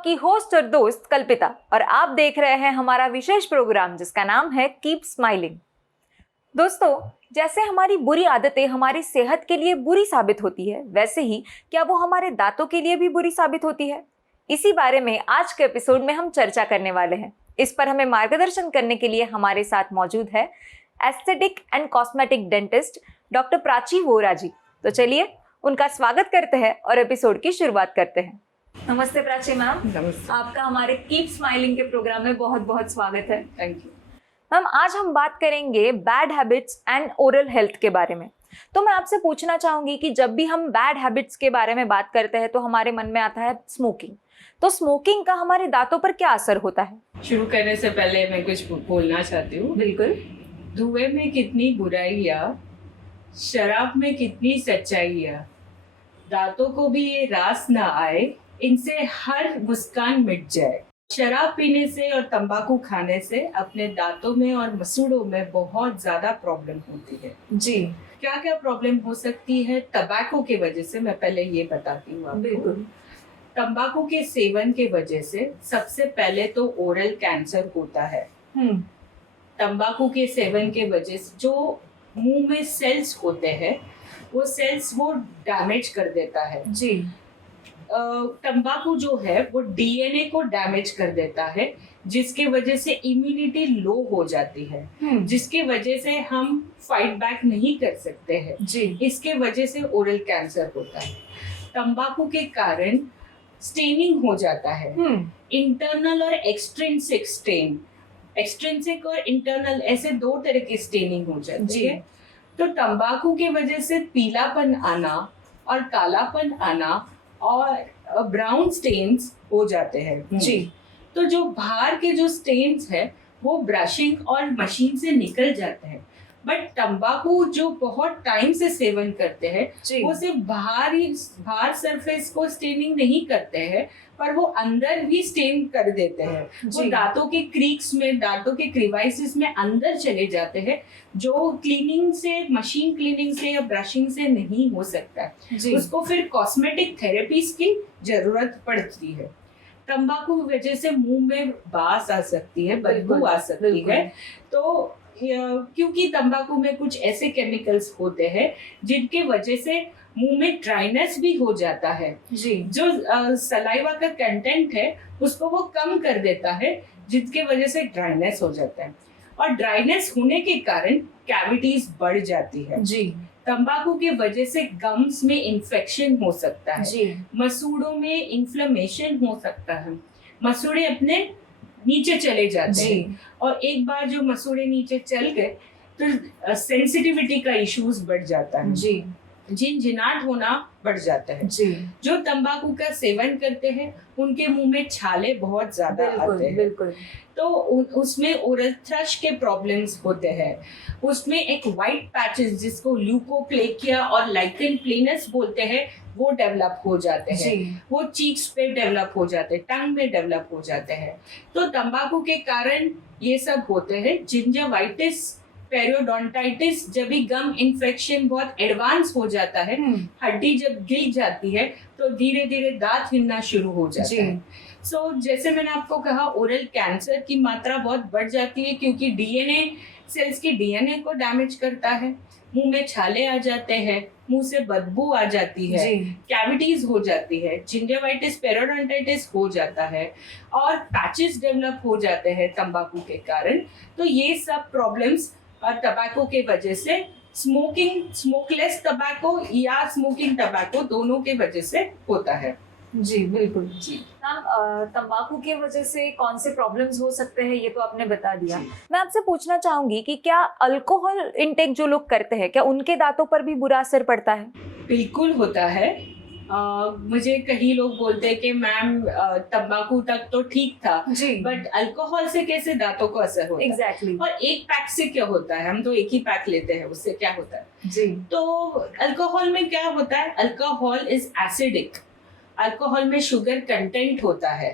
आपकी होस्ट और दोस्त कल्पिता और आप देख रहे हैं हमारा विशेष प्रोग्राम जिसका नाम है कीप स्माइलिंग। दोस्तों, जैसे हमारी बुरी आदतें हमारी सेहत के लिए बुरी साबित होती है, वैसे ही क्या वो हमारे दांतों के लिए भी बुरी साबित होती है? इसी बारे में आज के एपिसोड में हम चर्चा करने वाले हैं। इस पर हमें मार्गदर्शन करने के लिए हमारे साथ मौजूद है aesthetic and cosmetic dentist doctor Prachi Vora ji. तो चलिए उनका स्वागत करते हैं और एपिसोड की शुरुआत करते हैं। नमस्ते प्राची मैम। नमस्ते। आपका हमारे कीप स्माइलिंग के प्रोग्राम में बहुत बहुत स्वागत है। थैंक यू मैम, आज हम बात करेंगे bad habits and oral health के बारे में। तो मैं आपसे पूछना चाहूंगी कि जब भी हम बैड हैबिट्स के बारे में बात करते हैं तो हमारे मन में आता है स्मोकिंग। तो स्मोकिंग का हमारे दांतों पर क्या असर होता है? शुरू करने से पहले मैं कुछ बोलना चाहती हूँ। बिल्कुल। धुएं में कितनी बुराइयाँ, शराब में कितनी सच्चाइयाँ, दांतों को भी ये रास ना आए, इनसे हर मुस्कान मिट जाए। शराब पीने से और तंबाकू खाने से अपने दांतों में और मसूड़ों में बहुत ज्यादा प्रॉब्लम होती है। जी। क्या क्या प्रॉब्लम हो सकती है तंबाकू की वजह से, मैं पहले ये बताती हूँ आपको। बिल्कुल। तंबाकू के सेवन के वजह से सबसे पहले तो ओरल कैंसर होता है। तंबाकू के सेवन के वजह से जो मुंह में सेल्स होते हैं वो सेल्स वो डैमेज कर देता है। जी। तंबाकू जो है वो डीएनए को डैमेज कर देता है, जिसके वजह से इम्यूनिटी लो हो जाती है, जिसके वजह से हम फाइट बैक नहीं कर सकते हैं। जी। इसके वजह से ओरल कैंसर होता है। तंबाकू के कारण स्टेनिंग हो जाता है, इंटरनल और एक्सट्रिंसिक स्टेन। एक्सट्रिंसिक और इंटरनल ऐसे दो तरह की स्टेनिंग हो जाती है। तो तंबाकू की वजह से पीलापन आना और कालापन आना और ब्राउन स्टेन्स हो जाते हैं। जी। तो जो बाहर के जो स्टेन्स है वो ब्रशिंग और मशीन से निकल जाते हैं, बट तंबाकू जो बहुत टाइम से सेवन करते हैं वो सिर्फ बाहर सरफेस को स्टेनिंग नहीं करते हैं, पर वो अंदर भी स्टेन कर देते हैं। वो दांतों के क्रीक्स में, दांतों के क्रीवाइसिस में अंदर चले जाते हैं, जो क्लीनिंग से, मशीन क्लीनिंग से या ब्रशिंग से नहीं हो सकता। उसको फिर कॉस्मेटिक थेरेपीज की जरूरत पड़ती है। तंबाकू की वजह से मुंह में बास आ सकती है, बदबू आ सकती है। तो क्योंकि तंबाकू में कुछ ऐसे केमिकल्स होते हैं जिनके वजह से मुंह में ड्राइनेस भी हो जाता है। जी। जो सलाइवा का कंटेंट है उसको वो कम कर देता है, जिसके वजह से ड्राइनेस हो जाता है, और ड्राइनेस होने के कारण कैविटीज बढ़ जाती है। जी। तंबाकू के वजह से गम्स में इन्फेक्शन हो सकता है। जी। मसूड़ों में इन्फ्लेमेशन हो सकता है, मसूड़े अपने नीचे चले जाते हैं, और एक बार जो मसूड़े नीचे चल गए तो सेंसिटिविटी का इश्यूज बढ़ जाता है। जी। झिनझिनाहट होना बढ़ जाता है। जी। जो तंबाकू का सेवन करते हैं उनके मुंह में छाले बहुत ज्यादा आते हैं। बिल्कुल। तो उसमें ओरल थ्रश के प्रॉब्लम्स होते हैं। उसमें एक वाइट पैचेस जिसको ल्यूकोप्लेकिया और लाइकेन प्लेनस बोलते हैं वो डेवलप हो जाते हैं। वो चीक्स पे डेवलप हो जाते हैं, टंग में डेवलप हो जाते हैं। तो तंबाकू के कारण ये सब होते हैं। जिंजवाइटिस, पेरियोडोंटाइटिस, जब भी गम इन्फेक्शन बहुत एडवांस हो जाता है, हड्डी जब गिर जाती है तो धीरे धीरे दांत हिलना शुरू हो जाता है। सो जैसे मैंने आपको कहा, ओरल कैंसर की मात्रा बहुत बढ़ जाती है क्योंकि डीएनए सेल्स की डीएनए को डैमेज करता है। मुंह में छाले आ जाते हैं, मुंह से बदबू आ जाती है, कैविटीज हो जाती है, जिंजवाइटिस, पेरियोडोंटाइटिस हो जाता है, और पैचेस डेवलप हो जाते हैं तंबाकू के कारण। तो ये सब प्रॉब्लम्स और तंबाकू के वजह से, स्मोकलेस टबैको या स्मोकिंग टबैको दोनों के वजह से होता है। जी बिल्कुल। जी मैम, तंबाकू की वजह से कौन से प्रॉब्लम्स हो सकते हैं ये तो आपने बता दिया। मैं आपसे पूछना चाहूंगी कि क्या अल्कोहल इंटेक जो लोग करते हैं, क्या उनके दांतों पर भी बुरा असर पड़ता है? बिल्कुल होता है। मुझे कई लोग बोलते हैं कि मैम तंबाकू तक तो ठीक था, बट अल्कोहल से कैसे दांतों को असर होता है? Exactly. और एक पैक से क्या होता है? हम तो एक ही पैक लेते हैं, उससे क्या होता है? जी। तो अल्कोहल में क्या होता है? Alcohol is acidic. अल्कोहल में शुगर कंटेंट होता है।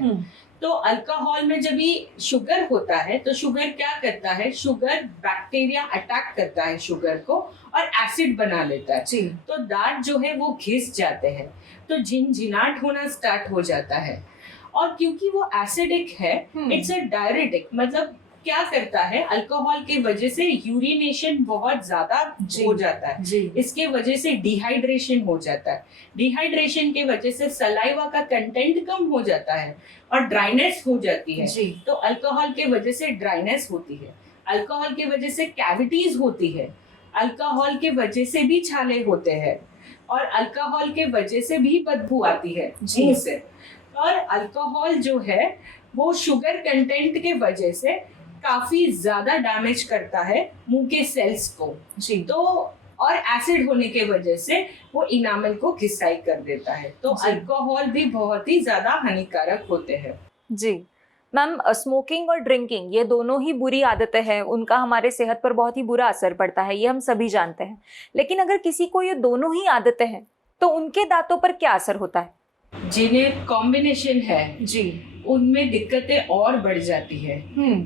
तो अल्कोहल में जब भी शुगर होता है तो शुगर क्या करता है? शुगर बैक्टीरिया अटैक करता है शुगर को और एसिड बना लेता है। तो दांत जो है वो घिस जाते हैं, तो झिनझिनाहट होना स्टार्ट हो जाता है। और क्योंकि वो एसिडिक है, इट्स अ डायरेटिक, मतलब क्या करता है, अल्कोहल के वजह से यूरिनेशन बहुत ज्यादा हो जाता है, इसके वजह से डिहाइड्रेशन हो जाता है, डिहाइड्रेशन के वजह से सलाइवा का कंटेंट कम हो जाता है और ड्राइनेस हो जाती है। तो अल्कोहल के वजह से ड्राइनेस होती है, अल्कोहल के वजह से कैविटीज होती है, अल्कोहल के वजह से भी छाले होते हैं और अल्कोहल के वजह से भी बदबू आती है मुंह से। और अल्कोहल जो है वो शुगर कंटेंट के वजह से काफी ज्यादा डैमेज करता है मुंह के सेल्स को जी। तो और एसिड होने के वजह से वो इनामल को घिसाई कर देता है। तो अल्कोहल भी बहुत ही ज्यादा हानिकारक होते हैं जी। मैम, स्मोकिंग और ड्रिंकिंग ये दोनों ही बुरी आदतें हैं, उनका हमारे सेहत पर बहुत ही बुरा असर पड़ता है, ये हम सभी जानते हैं। लेकिन अगर किसी को ये दोनों ही आदतें हैं तो उनके दांतों पर क्या असर होता है? जिन्हें कॉम्बिनेशन है जी, उनमें दिक्कतें और बढ़ जाती है।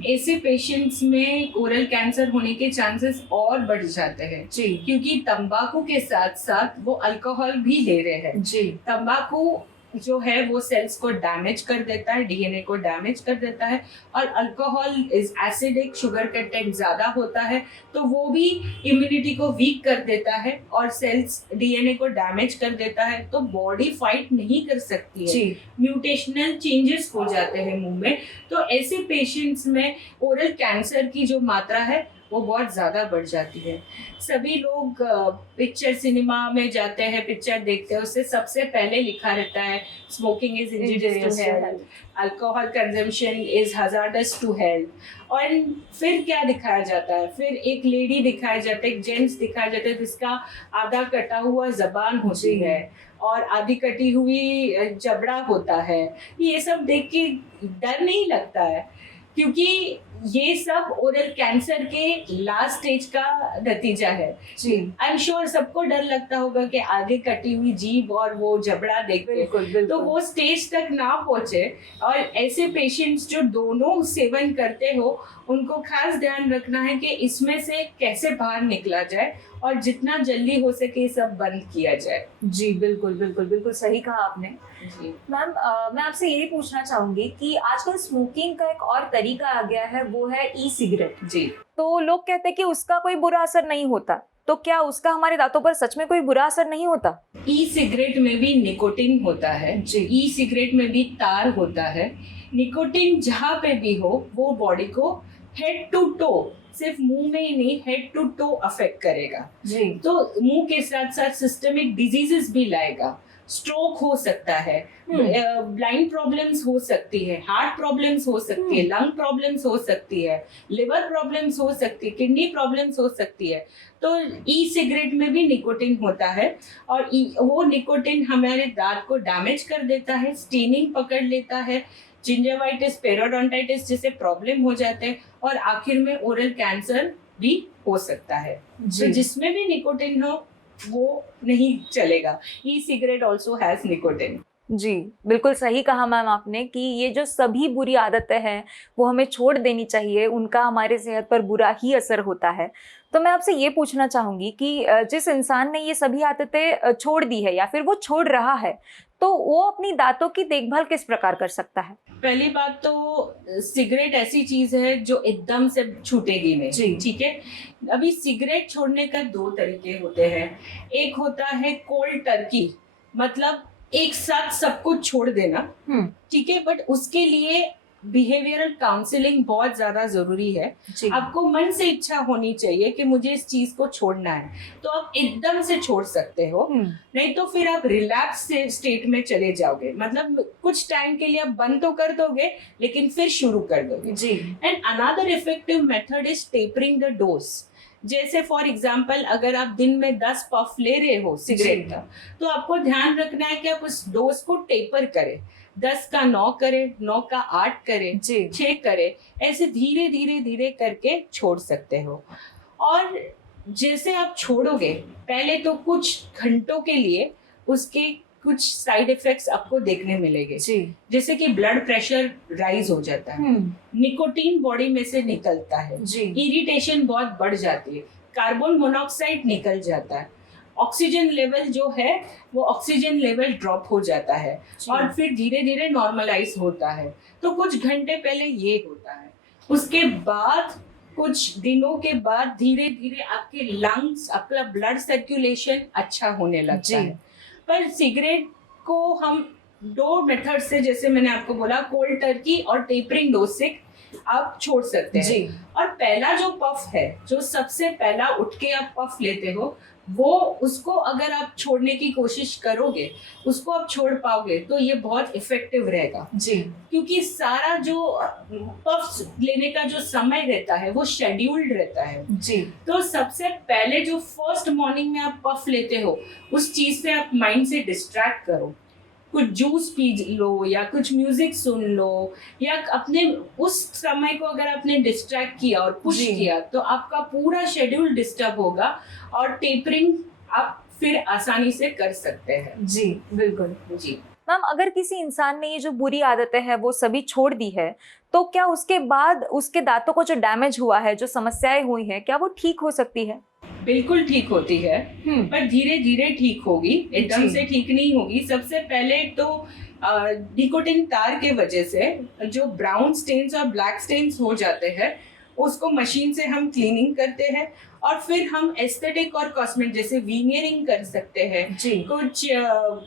ऐसे पेशेंट्स में ओरल कैंसर होने के चांसेस और बढ़ जाते हैं जी, क्योंकि तंबाकू के साथ साथ वो अल्कोहल भी ले रहे हैं जी। तंबाकू जो है वो सेल्स को डैमेज कर देता है, डीएनए को डैमेज कर देता है, और alcohol is acidic, sugar content ज्यादा होता है तो वो भी इम्यूनिटी को वीक कर देता है और सेल्स डीएनए को डैमेज कर देता है, तो बॉडी फाइट नहीं कर सकती है, म्यूटेशनल चेंजेस हो जाते हैं मुंह में। तो ऐसे पेशेंट्स में ओरल कैंसर की जो मात्रा है वो बहुत ज्यादा बढ़ जाती है। सभी लोग पिक्चर सिनेमा में जाते हैं, पिक्चर देखते हैं, उससे सबसे पहले लिखा रहता है smoking is injurious to health, alcohol consumption is hazardous to health. और फिर क्या दिखाया जाता है, फिर एक लेडी दिखाया जाता है, एक जेंट्स दिखाया जाता है जिसका आधा कटा हुआ जबान होती है और आधी कटी हुई जबड़ा होता है। ये सब देख के डर नहीं लगता है, क्योंकि ये सब ओरल कैंसर के लास्ट स्टेज का नतीजा है जी। आई एम श्योर सबको डर लगता होगा कि आगे कटी हुई जीभ और वो जबड़ा देख के तो वो स्टेज तक ना पहुंचे। और ऐसे पेशेंट्स जो दोनों सेवन करते हो उनको खास ध्यान रखना है कि इसमें से कैसे बाहर निकला जाए और जितना जल्दी हो सके सब बंद किया जाए जी। बिल्कुल बिल्कुल बिल्कुल सही कहा आपने जी। मैम, मैं आपसे यही पूछना चाहूंगी कि आजकल स्मोकिंग का एक और तरीका आ गया है, वो है ई सिगरेट जी। तो लोग कहते हैं कि उसका कोई बुरा असर नहीं होता, तो क्या उसका हमारे दांतों पर सच में कोई बुरा असर नहीं होता? ई सिगरेट में भी निकोटिन होता है जी, ई सिगरेट में भी तार होता है। निकोटिन जहाँ पे भी हो वो बॉडी को हेड टू टो, सिर्फ मुंह में ही नहीं, हेड टू टो अफेक्ट करेगा जी। तो मुंह के साथ साथ सिस्टमिक डिजीजेस भी लाएगा, स्ट्रोक हो सकता है, ब्लाइंड प्रॉब्लम्स हो सकती है, हार्ट प्रॉब्लम्स हो सकती है, लंग प्रॉब्लम्स हो सकती है, लिवर प्रॉब्लम्स हो सकती है, किडनी प्रॉब्लम्स हो सकती है। तो ई सिगरेट में भी निकोटिन होता है और वो निकोटिन हमारे दांत को डैमेज कर देता है, स्टेनिंग पकड़ लेता है, जिंजरवाइटिस, पेरोडोंटाइटिस जैसे प्रॉब्लम हो जाते हैं और आखिर में ओरल कैंसर भी हो सकता है। तो जिसमें भी निकोटिन हो वो नहीं चलेगा। E cigarette also has nicotine जी। बिल्कुल सही कहा मैम आपने कि ये जो सभी बुरी आदतें हैं वो हमें छोड़ देनी चाहिए, उनका हमारे सेहत पर बुरा ही असर होता है। तो मैं आपसे ये पूछना चाहूंगी कि जिस इंसान ने ये सभी आदतें छोड़ दी है या फिर वो छोड़ रहा है, तो वो अपनी दांतों की देखभाल किस प्रकार कर सकता है? पहली बात तो सिगरेट ऐसी चीज है जो एकदम से छूटेगी नहीं, ठीक है। अभी सिगरेट छोड़ने का दो तरीके होते हैं। एक होता है कोल्ड टर्की, मतलब एक साथ सब कुछ छोड़ देना, ठीक है, बट उसके लिए बिहेवियरल काउंसलिंग बहुत ज्यादा जरूरी है। आपको मन से इच्छा होनी चाहिए कि मुझे इस चीज को छोड़ना है, तो आप एकदम से छोड़ सकते हो, नहीं तो फिर आप रिलैक्स स्टेट में चले जाओगे, मतलब कुछ टाइम के लिए आप बंद तो कर दोगे लेकिन फिर शुरू कर दोगे जी। And another effective method is tapering the dose. जैसे फॉर एग्जाम्पल अगर आप दिन में 10 पफ ले रहे हो सिगरेट का, तो आपको ध्यान रखना है कि आप उस डोज को टेपर करें, 10 का 9 करे, 9 का 8 करे, 6 करे, ऐसे धीरे धीरे धीरे करके छोड़ सकते हो। और जैसे आप छोड़ोगे पहले तो कुछ घंटों के लिए उसके कुछ साइड इफेक्ट्स आपको देखने मिलेंगे, जैसे कि ब्लड प्रेशर राइज हो जाता है, निकोटीन बॉडी में से निकलता है, इरिटेशन बहुत बढ़ जाती है, कार्बन मोनोऑक्साइड निकल जाता है, ऑक्सीजन लेवल जो है वो ऑक्सीजन लेवल ड्रॉप हो जाता है और फिर धीरे धीरे नॉर्मलाइज होता है। तो कुछ घंटे पहले ये होता है, उसके बाद कुछ दिनों के बाद धीरे धीरे आपके लंग्स, आपका ब्लड सर्कुलेशन अच्छा होने लगता है। पर सिगरेट को हम 2 मेथड से, जैसे मैंने आपको बोला, कोल्ड टर्की और टेपरिंग डोज से आप छोड़ सकते हैं। और पहला जो पफ है, जो सबसे पहला उठ के आप पफ लेते हो, वो उसको अगर आप छोड़ने की कोशिश करोगे, उसको आप छोड़ पाओगे तो ये बहुत इफेक्टिव रहेगा जी। क्योंकि सारा जो पफ्स लेने का जो समय रहता है वो शेड्यूल्ड रहता है जी। तो सबसे पहले जो फर्स्ट मॉर्निंग में आप पफ लेते हो, उस चीज से आप माइंड से डिस्ट्रैक्ट करो, कुछ जूस पी लो या कुछ म्यूजिक सुन लो, या अपने उस समय को अगर आपने डिस्ट्रैक्ट किया और पुश किया तो आपका पूरा शेड्यूल डिस्टर्ब होगा और टेपरिंग आप फिर आसानी से कर सकते हैं। जी बिल्कुल जी। मैम, अगर किसी इंसान ने ये जो बुरी आदतें हैं वो सभी छोड़ दी है, तो क्या उसके बाद उसके दांतों को जो डैमेज हुआ है, जो समस्याएं हुई हैं, क्या वो ठीक हो सकती है? बिल्कुल ठीक होती है, पर धीरे धीरे ठीक होगी, एकदम से ठीक नहीं होगी। सबसे पहले तो निकोटिन तार के वजह से जो ब्राउन स्टेन्स और ब्लैक स्टेन्स हो जाते हैं, उसको मशीन से हम क्लीनिंग करते हैं और फिर हम एस्थेटिक और कॉस्मेटिक जैसे वीनियरिंग कर सकते हैं, कुछ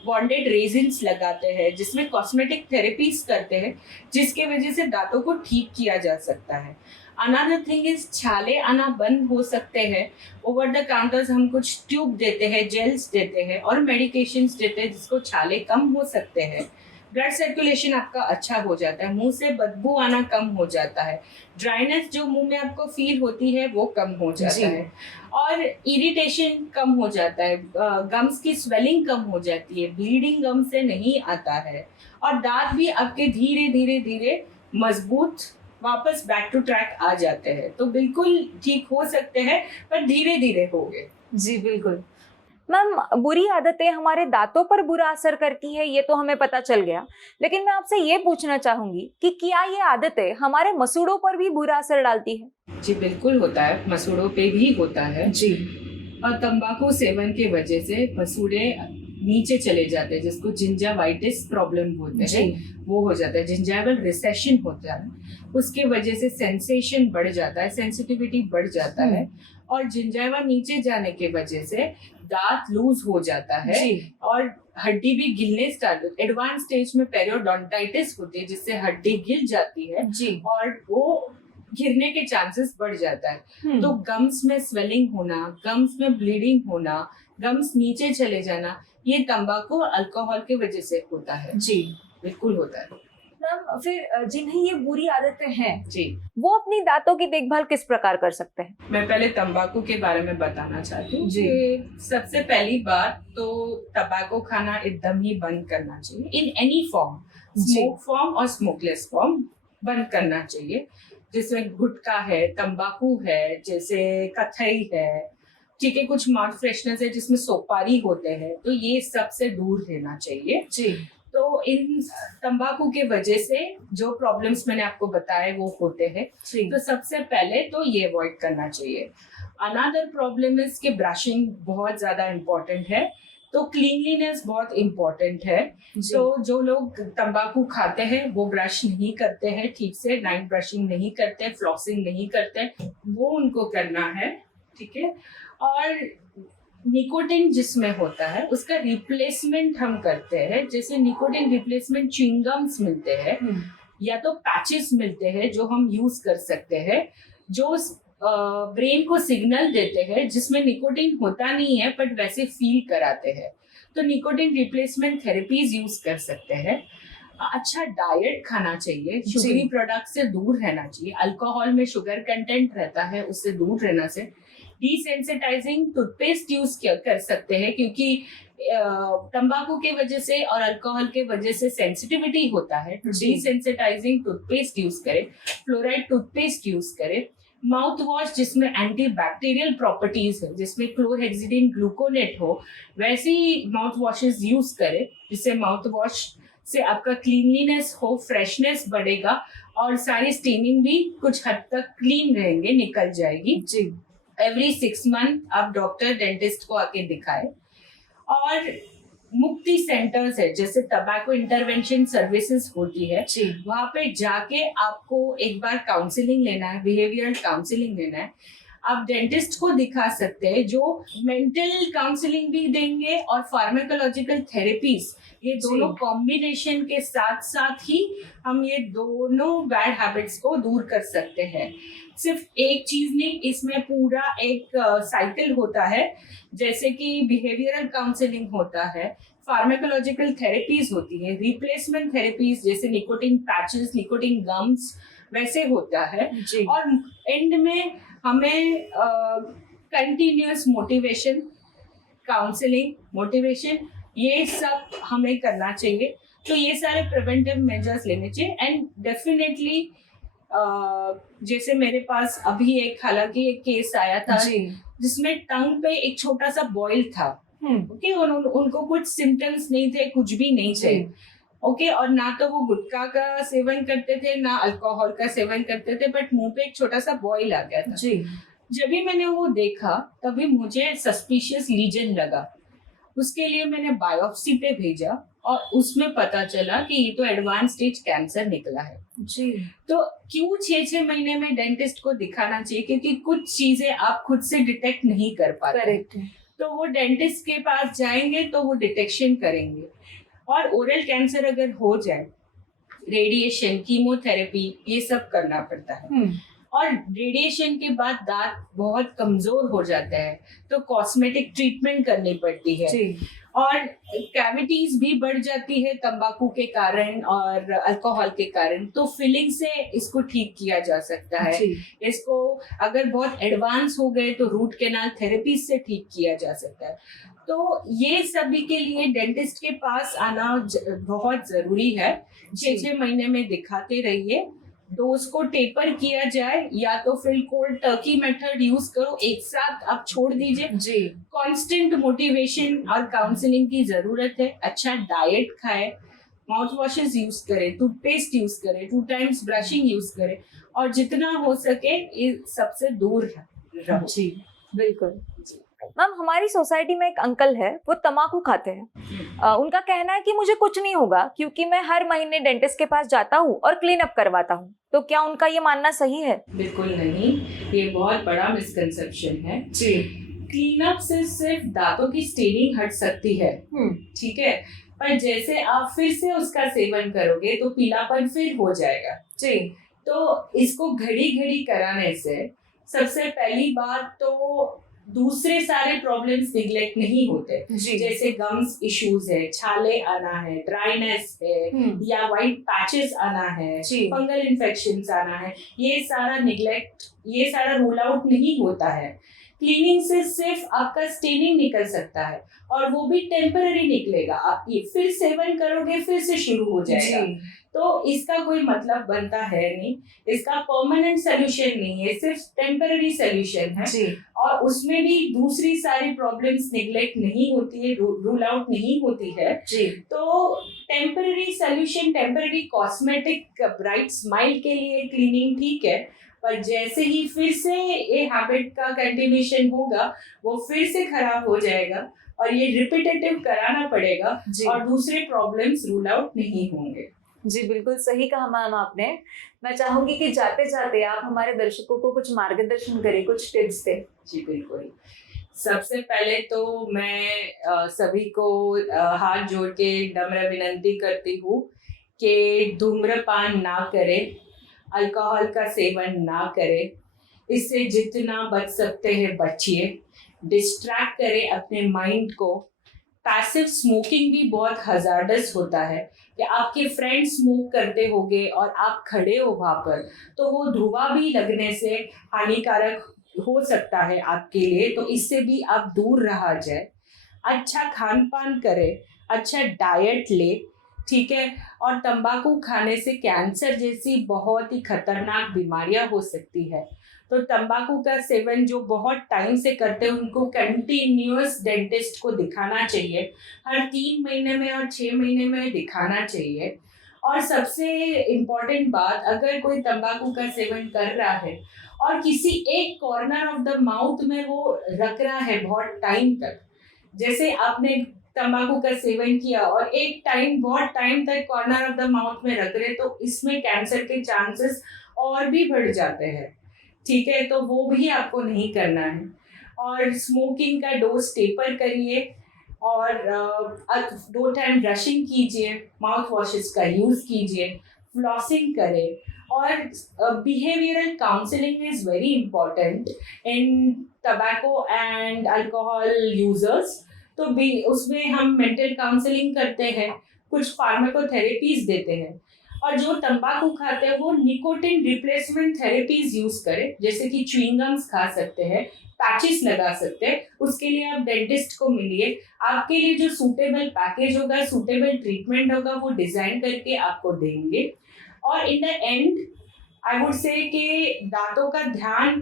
बॉन्डेड रेजिन्स लगाते हैं, जिसमें कॉस्मेटिक थेरेपीज करते हैं, जिसके वजह से दांतों को ठीक किया जा सकता है। अनदर थिंग इज, छाले आना बंद हो सकते हैं। ओवर द काउंटर्स हम कुछ ट्यूब देते हैं, जेल्स देते हैं और मेडिकेशंस देते हैं, जिसको छाले कम हो सकते हैं। ब्लड सर्कुलेशन आपका अच्छा हो जाता है, मुंह से बदबू आना कम हो जाता है, ड्राइनेस जो मुंह में आपको फील होती है वो कम हो जाता है और इरिटेशन कम हो जाता है, गम्स की स्वेलिंग कम हो जाती है, ब्लीडिंग गम से नहीं आता है और दांत भी आपके धीरे धीरे धीरे मजबूत वापस बैक टू ट्रैक आ जाते हैं। तो बिल्कुल ठीक हो सकते हैं, पर धीरे धीरे होंगे। जी बिल्कुल। मैम, बुरी आदतें हमारे दांतों पर बुरा असर करती है, ये तो हमें पता चल गया, लेकिन मैं आपसे ये पूछना चाहूंगी कि क्या ये आदतें हमारे मसूड़ों पर भी बुरा असर डालती है? जी बिल्कुल होता है, मसूड़ों पे भी होता है जी। और तंबाकू सेवन के वजह से मसूड़े नीचे चले जाते हैं, जिसको जिंजावाइटिस प्रॉब्लम होते हैं, वो हो जाता है, जिंजाइवल रिसेशन होता है, उसके वजह से सेंसेशन बढ़ जाता है, सेंसिटिविटी बढ़ जाता है और जिंजाइवा नीचे जाने के वजह से दांत लूज हो जाता है और हड्डी भी गिलने स्टार्ट होती है। एडवांस स्टेज में पेरियोडोंटाइटिस होती है, जिससे हड्डी गिल जाती है और वो गिरने के चांसेस बढ़ जाता है। तो गम्स में स्वेलिंग होना, गम्स में ब्लीडिंग होना, गम्स नीचे चले जाना, ये तंबाकू और अल्कोहल की वजह से होता है। जी बिल्कुल होता है। मैम, फिर जिन्हें ये बुरी आदतें हैं जी, वो अपनी दांतों की देखभाल किस प्रकार कर सकते हैं? मैं पहले तंबाकू के बारे में बताना चाहती हूँ जी। सबसे पहली बात तो तंबाकू खाना एकदम ही बंद करना चाहिए, in any form, smoke form और स्मोकलेस फॉर्म बंद करना चाहिए। जिसमें गुटखा है, तंबाकू है, जैसे कथई है, ठीक है, कुछ माउथ फ्रेशनर्स है जिसमें सोपारी होते हैं, तो ये सबसे दूर रहना चाहिए जी। तो इन तंबाकू के वजह से जो प्रॉब्लम्स मैंने आपको बताए वो होते हैं, तो सबसे पहले तो ये अवॉइड करना चाहिए। अनदर प्रॉब्लम इज कि ब्रशिंग बहुत ज्यादा इम्पोर्टेंट है, तो क्लीनलीनेस बहुत इम्पोर्टेंट है। तो जो लोग तंबाकू खाते हैं वो ब्रश नहीं करते हैं ठीक से, नाइट ब्रशिंग नहीं करते, फ्लॉसिंग नहीं करते, वो उनको करना है, ठीक है। और निकोटिन जिसमें होता है उसका रिप्लेसमेंट हम करते हैं, जैसे निकोटिन रिप्लेसमेंट च्युइंगम्स मिलते हैं या तो पैचेस मिलते हैं जो हम यूज कर सकते हैं, जो ब्रेन को सिग्नल देते हैं, जिसमें निकोटिन होता नहीं है बट वैसे फील कराते हैं। तो निकोटिन रिप्लेसमेंट थेरेपीज यूज कर सकते हैं। अच्छा डाइट खाना चाहिए, शुगरी प्रोडक्ट से दूर रहना चाहिए, अल्कोहल में शुगर कंटेंट रहता है उससे दूर रहना से। डिसेंसिटाइजिंग टूथपेस्ट यूज कर सकते हैं, क्योंकि तंबाकू के वजह से और अल्कोहल के वजह से सेंसिटिविटी होता है। डिसेंसिटाइजिंग टूथपेस्ट यूज करें, फ्लोराइड टूथपेस्ट यूज करें। माउथ वॉश जिसमें एंटीबैक्टीरियल प्रॉपर्टीज है, जिसमें क्लोरहेक्सिडिन ग्लूकोनेट हो, वैसे ही माउथ वॉशेस यूज करें, जिससे माउथ वॉश से आपका क्लीनलीनेस हो, फ्रेशनेस बढ़ेगा और सारी स्टेनिंग भी कुछ हद तक क्लीन रहेंगे, निकल जाएगी जी। एवरी 6 मंथ आप डॉक्टर डेंटिस्ट को आके दिखाएं और मुक्ति सेंटर्स है, जैसे टबैको इंटरवेंशन सर्विसेज होती है, वहां पे जाके आपको एक बार काउंसलिंग लेना है, बिहेवियरल काउंसलिंग लेना है। आप डेंटिस्ट को दिखा सकते हैं जो मेंटल काउंसलिंग भी देंगे और फार्माकोलॉजिकल थेरेपीज, ये दोनों कॉम्बिनेशन के साथ साथ ही हम ये दोनों बैड हैबिट्स को दूर कर सकते हैं। सिर्फ एक चीज नहीं, इसमें पूरा एक साइकिल होता है, जैसे कि बिहेवियरल काउंसलिंग होता है, फार्माकोलॉजिकल थेरेपीज होती है, रिप्लेसमेंट थेरेपीज जैसे निकोटिन पैचेस, निकोटिन गम्स वैसे होता है, और एंड में हमें कंटिन्यूअस मोटिवेशन, काउंसलिंग, मोटिवेशन, ये सब हमें करना चाहिए। तो ये सारे प्रिवेंटिव मेजर्स लेने चाहिए। एंड डेफिनेटली जैसे मेरे पास अभी एक हालांकि एक केस आया था जिसमें टंग पे एक छोटा सा बॉयल था, ओके, उनको कुछ सिम्टम्स नहीं थे, कुछ भी नहीं थे, ओके, और ना तो वो गुटखा का सेवन करते थे ना अल्कोहल का सेवन करते थे, बट मुंह पे एक छोटा सा बॉयल आ गया था। जब भी मैंने वो देखा तभी मुझे सस्पिशियस लीजन लगा। उसके लिए मैंने बायोप्सी पे भेजा और उसमें पता चला कि ये तो एडवांस स्टेज कैंसर निकला है। तो क्यों 6-6 महीने में डेंटिस्ट को दिखाना चाहिए, क्योंकि कुछ चीजें आप खुद से डिटेक्ट नहीं कर पाते। तो वो डेंटिस्ट के पास जाएंगे तो वो डिटेक्शन करेंगे। और ओरल कैंसर अगर हो जाए, रेडिएशन, कीमोथेरेपी, ये सब करना पड़ता है। और रेडिएशन के बाद दांत बहुत कमजोर हो जाता है तो कॉस्मेटिक ट्रीटमेंट करनी पड़ती है, और कैविटीज भी बढ़ जाती है तंबाकू के कारण और अल्कोहल के कारण। तो फिलिंग से इसको ठीक किया जा सकता है। इसको अगर बहुत एडवांस हो गए तो रूट कैनाल थेरेपी से ठीक किया जा सकता है। तो ये सभी के लिए डेंटिस्ट के पास आना बहुत जरूरी है। 6-6 महीने में दिखाते रहिए। डोज को टेपर किया जाए, या तो फिर कोल्ड टर्की मेथड यूज करो, एक साथ आप छोड़ दीजिए। कांस्टेंट मोटिवेशन और काउंसलिंग की जरूरत है। अच्छा डाइट खाए, माउथ वॉशेस यूज करें, टूथपेस्ट यूज करें, 2 टाइम्स ब्रशिंग यूज करें, और जितना हो सके इस सबसे दूर रहो। बिल्कुल। मैम, हमारी सोसाइटी में एक अंकल है, वो तम्बाकू खाते हैं। उनका कहना है कि मुझे कुछ नहीं होगा क्योंकि मैं हर महीने डेंटिस्ट के पास जाता हूँ और क्लीन अप करवाता हूँ। तो क्या उनका ये मानना सही है? बिल्कुल नहीं, ये बहुत बड़ा मिसकंसेप्शन है। क्लीन अप से सिर्फ दांतों की स्टेनिंग हट सकती है, ठीक है, पर जैसे आप फिर से उसका सेवन करोगे तो पीलापन फिर हो जाएगा। तो इसको घड़ी घड़ी कराने से सबसे पहली बात तो दूसरे सारे प्रॉब्लम्स निगलेक्ट नहीं होते, जैसे गम्स इश्यूज है, छाले आना है, ड्राइनेस है, या वाइट पैचेस आना है, फंगल इन्फेक्शंस आना है, ये सारा निगलेक्ट, ये सारा रूल आउट नहीं होता है। क्लीनिंग से सिर्फ आपका स्टेनिंग निकल सकता है, और वो भी टेम्पररी निकलेगा। आप ये फिर सेवन करोगे फिर से शुरू हो जाएगा, तो इसका कोई मतलब बनता है नहीं। इसका परमानेंट सोल्यूशन नहीं है, सिर्फ टेम्पररी सोल्यूशन है। और उसमें भी दूसरी सारी प्रॉब्लम्स निगलेक्ट नहीं होती है, रूल आउट नहीं होती है। तो temporary solution, temporary cosmetic bright smile के लिए क्लीनिंग ठीक है, पर जैसे ही फिर से ये हैबिट का कंटिन्यूएशन होगा वो फिर से खराब हो जाएगा, और ये रिपीटेटिव कराना पड़ेगा, और दूसरे प्रॉब्लम्स रूल आउट नहीं होंगे। जी, बिल्कुल सही कहा मैम आपने। मैं चाहूंगी कि जाते जाते आप हमारे दर्शकों को कुछ मार्गदर्शन करें, कुछ टिप्स दें। जी बिल्कुल। सबसे पहले तो मैं सभी को हाथ जोड़ के नम्र विनंती करती हूँ कि धूम्रपान ना करें, अल्कोहल का सेवन ना करें, इससे जितना बच सकते हैं बचिए। डिस्ट्रैक्ट करें अपने माइंड को। पैसिव स्मोकिंग भी बहुत हजार्डस होता है कि आपके फ्रेंड स्मोक करते होंगे और आप खड़े हो वहां पर, तो वो धुआं भी लगने से हानिकारक हो सकता है आपके लिए, तो इससे भी आप दूर रहा जाए। अच्छा खान पान करें, अच्छा डाइट ले, ठीक है, और तंबाकू खाने से कैंसर जैसी बहुत ही खतरनाक बीमारियां हो सकती है। तो तंबाकू का सेवन जो बहुत टाइम से करते हैं उनको कंटिन्यूअस डेंटिस्ट को दिखाना चाहिए, हर 3 महीने में और 6 महीने में दिखाना चाहिए। और सबसे इम्पोर्टेंट बात, अगर कोई तंबाकू का सेवन कर रहा है और किसी एक कॉर्नर ऑफ द माउथ में वो रख रहा है बहुत टाइम तक, जैसे आपने तंबाकू का सेवन किया और एक टाइम बहुत टाइम तक कॉर्नर ऑफ द माउथ में रख रहे, तो इसमें कैंसर के चांसेस और भी बढ़ जाते हैं। ठीक है, तो वो भी आपको नहीं करना है। और स्मोकिंग का डोज टेपर करिए और 2 टाइम ब्रशिंग कीजिए, माउथ वॉशेस का यूज कीजिए, फ्लॉसिंग करें। और behavioural counselling is very important in tobacco and alcohol users. तो भी उसमें हम मेंटल काउंसलिंग करते हैं, कुछ फार्माकोथेरेपीज देते हैं। और जो तंबाकू खाते हैं वो निकोटिन रिप्लेसमेंट थेरेपीज यूज करें, जैसे कि च्युइंगम्स खा सकते हैं, पैचेस लगा सकते हैं। उसके लिए आप डेंटिस्ट को मिलिए, आपके लिए जो सूटेबल पैकेज होगा, सूटेबल ट्रीटमेंट होगा, वो डिजाइन करके आपको देंगे। और in the and I would say कि दांतों का ध्यान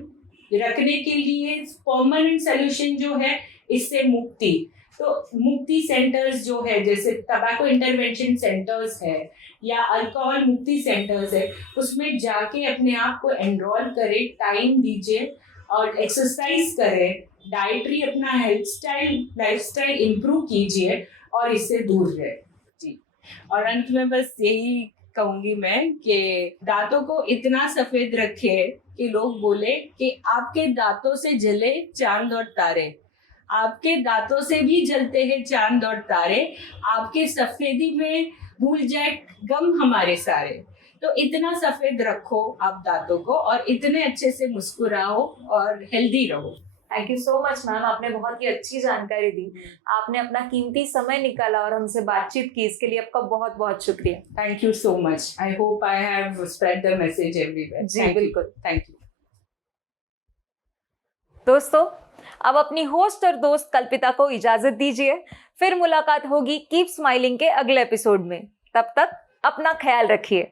रखने के लिए परमानेंट सोल्यूशन जो है इससे मुक्ति। तो मुक्ति सेंटर्स जो है, जैसे टबैको इंटरवेंशन सेंटर्स है या अल्कोहल मुक्ति सेंटर्स है, उसमें जाके अपने आप को एनरोल करें, टाइम दीजिए और एक्सरसाइज करें, डाइटरी अपना लाइफस्टाइल इंप्रूव कीजिए और इससे दूर रहे। जी, और अंत में बस यही कहूंगी मैं कि दांतों को इतना सफेद रखे कि लोग बोले कि आपके दांतों से जले चांद और तारे। आपके दांतों से भी जलते हैं चांद और तारे, आपके सफेदी में भूल जाए गम हमारे सारे। तो इतना सफेद रखो आप दांतों को और इतने अच्छे से मुस्कुराओ और हेल्दी रहो। Thank you so much ma'am, आपने बहुत ही अच्छी जानकारी दी। आपने अपना कीमती समय निकाला और हमसे बातचीत की, इसके लिए आपका बहुत बहुत शुक्रिया। Thank you so much. I hope I have spread the message everywhere. जी बिल्कुल, थैंक यू। दोस्तों, अब अपनी होस्ट और दोस्त कल्पिता को इजाजत दीजिए। फिर मुलाकात होगी कीप स्माइलिंग के अगले एपिसोड में। तब तक अपना ख्याल रखिए।